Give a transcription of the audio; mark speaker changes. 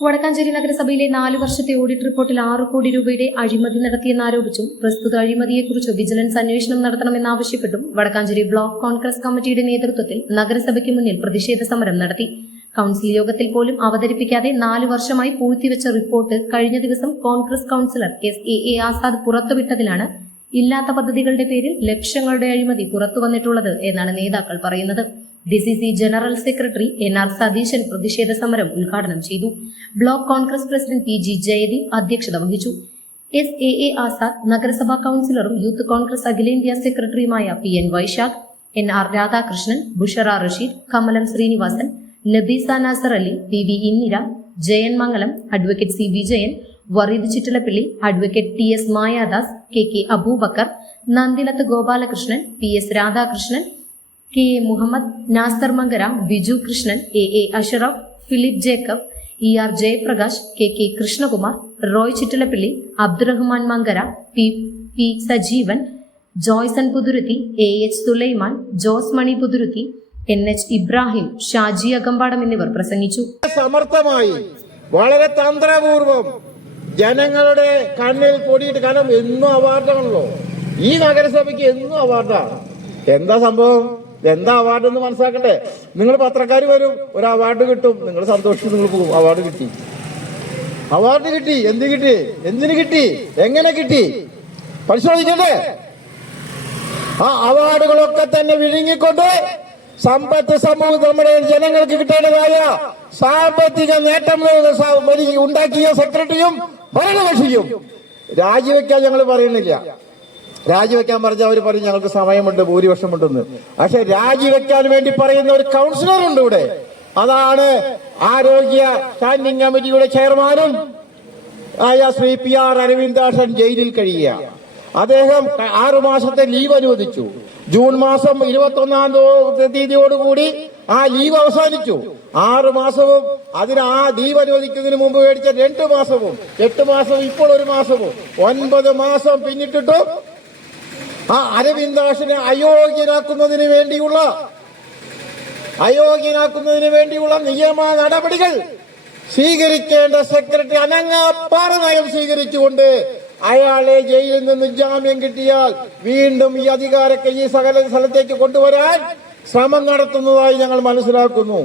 Speaker 1: വടക്കാഞ്ചേരി നഗരസഭയിലെ നാലു വർഷത്തെ ഓഡിറ്റ് റിപ്പോർട്ടിൽ ആറ് കോടി രൂപയുടെ അഴിമതി നടത്തിയെന്നാരോപിച്ചും പ്രസ്തുത അഴിമതിയെക്കുറിച്ച് വിജിലൻസ് അന്വേഷണം നടത്തണമെന്നാവശ്യപ്പെട്ടും വടക്കാഞ്ചേരി ബ്ലോക്ക് കോൺഗ്രസ് കമ്മിറ്റിയുടെ നേതൃത്വത്തിൽ നഗരസഭയ്ക്ക് മുന്നിൽ പ്രതിഷേധ സമരം നടത്തി. കൌൺസിൽ യോഗത്തിൽ പോലും അവതരിപ്പിക്കാതെ നാലു വർഷമായി പൂഴ്ത്തിവെച്ച റിപ്പോർട്ട് കഴിഞ്ഞ ദിവസം Congress councillor S A A Azad പുറത്തുവിട്ടതിലാണ് ഇല്ലാത്ത പദ്ധതികളുടെ പേരിൽ ലക്ഷങ്ങളുടെ അഴിമതി പുറത്തുവന്നിട്ടുള്ളത് എന്നാണ് നേതാക്കൾ പറയുന്നത്. D C C general secretary N R Satheesan പ്രതിഷേധ സമരം ഉദ്ഘാടനം ചെയ്തു. Block Congress president P G Jayadeep അധ്യക്ഷത വഹിച്ചു. എസ് എ എ ആസാദ് നഗരസഭാ കൌൺസിലറും യൂത്ത് കോൺഗ്രസ് അഖിലേന്ത്യാ സെക്രട്ടറിയുമായ P N Vaishakh N R Radhakrishnan Bushara Rasheed Kamalam Srinivasan Nabeesa Nasar Ali P V Indira Jayan Mangalam advocate C Vijayan Vareed Chittilappilly advocate T S Mayadas K K Abubacker Nandilath Gopalakrishnan P S Radhakrishnan K A Muhammed Nasar Mankara Biju Krishnan A A Ashraf Philip Jacob E R Jayaprakash K K Krishnakumar Roy Chittilappilly Abdurahman Mankara P P Sajeevan Joyson Puthuruthy A H Sulaiman Jose Mani Puthuruthy N H Ibrahim Shaji Akampadam എന്നിവർ പ്രസംഗിച്ചു.
Speaker 2: സമർത്ഥമായി വളരെ തന്ത്രപൂർവം ജനങ്ങളുടെ കണ്ണിൽ കൂടിയിട്ട് കാരണം എന്നും അവാർഡാണല്ലോ. ഈ നഗരസഭയ്ക്ക് എന്നും അവാർഡാണ്. എന്താ സംഭവം? എന്താ അവാർഡ് എന്ന് മനസ്സിലാക്കണ്ടേ? നിങ്ങൾ പത്രക്കാർ വരും ഒരു അവാർഡ് കിട്ടും. നിങ്ങൾ സന്തോഷിച്ച് നിങ്ങൾ പോകും. അവാർഡ് കിട്ടി. അവാർഡ് കിട്ടി. എന്ത് കിട്ടി? എന്തിനു കിട്ടി? എങ്ങനെ കിട്ടി? പരിശോധിക്കണ്ടേ ആ അവാർഡുകളൊക്കെ തന്നെ വിഴുങ്ങിക്കൊണ്ട് സമ്പത്ത് സമൂഹം നമ്മുടെ ജനങ്ങൾക്ക് കിട്ടേണ്ടതായ സാമ്പത്തിക നേട്ടം ഉണ്ടാക്കിയ സെക്രട്ടറിയും ഭരണകക്ഷിയും. രാജിവെക്കാൻ ഞങ്ങൾ പറയുന്നില്ല. രാജിവെക്കാൻ പറഞ്ഞ അവർ പറയും ഞങ്ങൾക്ക് സമയമുണ്ട് ഭൂരിപക്ഷമുണ്ടെന്ന്. പക്ഷെ രാജിവെക്കാൻ വേണ്ടി പറയുന്ന ഒരു കൗൺസിലർ ഉണ്ട് ഇവിടെ. അതാണ് ആരോഗ്യ സ്റ്റാൻഡിംഗ് കമ്മിറ്റിയുടെ ചെയർമാനും ആയ ശ്രീ പി ആർ അരവിന്ദാഷൻ ജയിലിൽ കഴിയുക. അദ്ദേഹം ആറു മാസത്തെ ലീവ് അനുവദിച്ചു. ജൂൺ മാസം ഇരുപത്തി ഒന്നാം തീയതിയോടുകൂടി ആ ലീവ് അവസാനിച്ചു. ആറു മാസവും അതിന് ആ ലീവ് അനുവദിക്കുന്നതിന് മുമ്പ് മേടിച്ച രണ്ടു മാസവും എട്ട് മാസവും ഇപ്പോൾ ഒരു മാസവും ഒൻപത് മാസം പിന്നിട്ടിട്ടും ആ അരവിന്ദാഷിനെ അയോഗ്യനാക്കുന്നതിന് വേണ്ടിയുള്ള അയോഗ്യനാക്കുന്നതിന് വേണ്ടിയുള്ള നിയമ നടപടികൾ സ്വീകരിക്കേണ്ട സെക്രട്ടറി അനങ്ങാപ്പാറ നയം സ്വീകരിച്ചുകൊണ്ട് അയാളെ ജയിലിൽ നിന്ന് ജാമ്യം കിട്ടിയാൽ വീണ്ടും ഈ അധികാരത്തെ ഈ സകല സ്ഥലത്തേക്ക് കൊണ്ടുവരാൻ ശ്രമം നടത്തുന്നതായി ഞങ്ങൾ മനസ്സിലാക്കുന്നു.